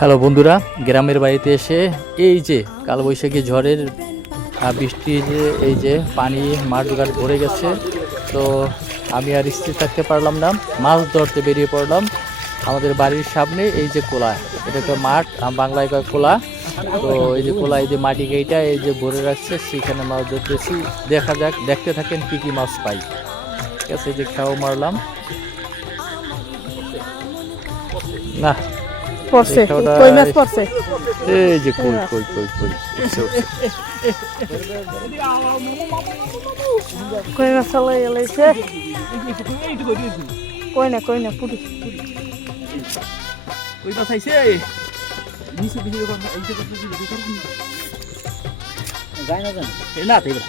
Hello বন্ধুরা, গ্রামের বাড়িতে এসে এই যে কালবৈশাখী ঝড়ের বৃষ্টির এই যে পানি মাঠঘাট ভরে গেছে। তো আমি আর স্থির থাকতে পারলাম না, মাছ ধরতে বেরিয়ে পড়লাম। আমাদের বাড়ির সামনে এই যে কোলা, এটাকে মাঠ, বাংলায় কয় কোলা। তো এই যে কোলা, এই যে মাটি গাইটা এই যে ভরে রাখছে, সেখানে মাছ ধরতেছি। দেখা যাক, দেখতে থাকেন কি কি মাছ পাই। ঠিক আছে, এই যে খেয়াও মারলাম না, পড়ছে কই মাছ পড়ছে। এই যে কই কই কই কই উঠছে উঠছে। কই মাছ চলে এলাইছে। কই না পুরি কই মাছ আইছে নিচে ভিডিও কর, এই যে ভিডিও কর যায় না জানো এ না তাই বলা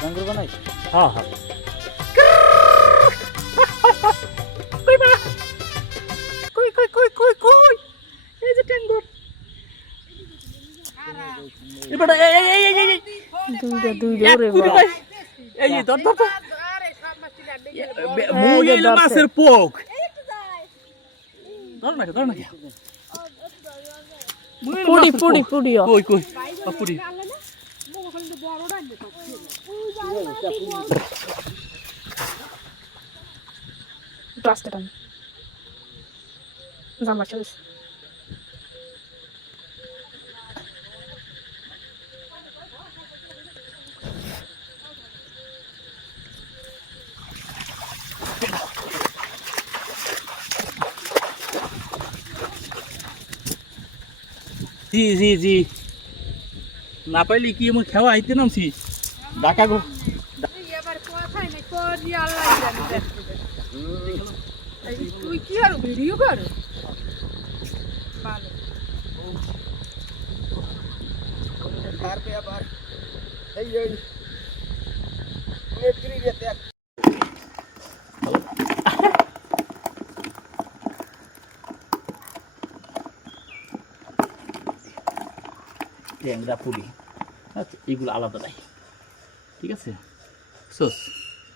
গাঙ্গুর বানাই। হ্যাঁ হ্যাঁ, কই মা কই কই কই কই কই এই যে ট্যাঙ্গুর এবারে এই এই এই এই দুইটা রে বাবা। এই যে ধর ধর মুইল মাছের পোক ধর না ধর না পুরি পুরি পুরিও কই কই পুরি প্লাস্টিক জামা চলে জি জি জি না পাইলে কি আমার খেওয়া আইতে নামছি ঢাকা গো তুই কি আর ভিডিও কর ট্যাংরা পুরি, আচ্ছা এগুলো আলাদা নাই, ঠিক আছে। সস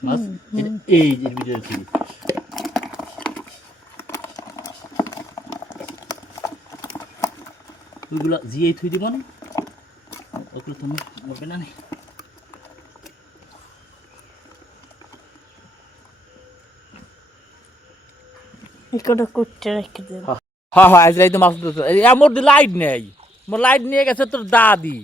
মাছ এই যে ভিডিও ছিল, ওইগুলো জিয়ে থুই দিব না, ওগুলো তো মরবে না। একটা কুটতে রেখে দে। হ্যাঁ হ্যাঁ, আজ রাইতে মাছ ধরতে মোর লাইট নেই, মোর লাইট নিয়ে গেছে তোর দাদি।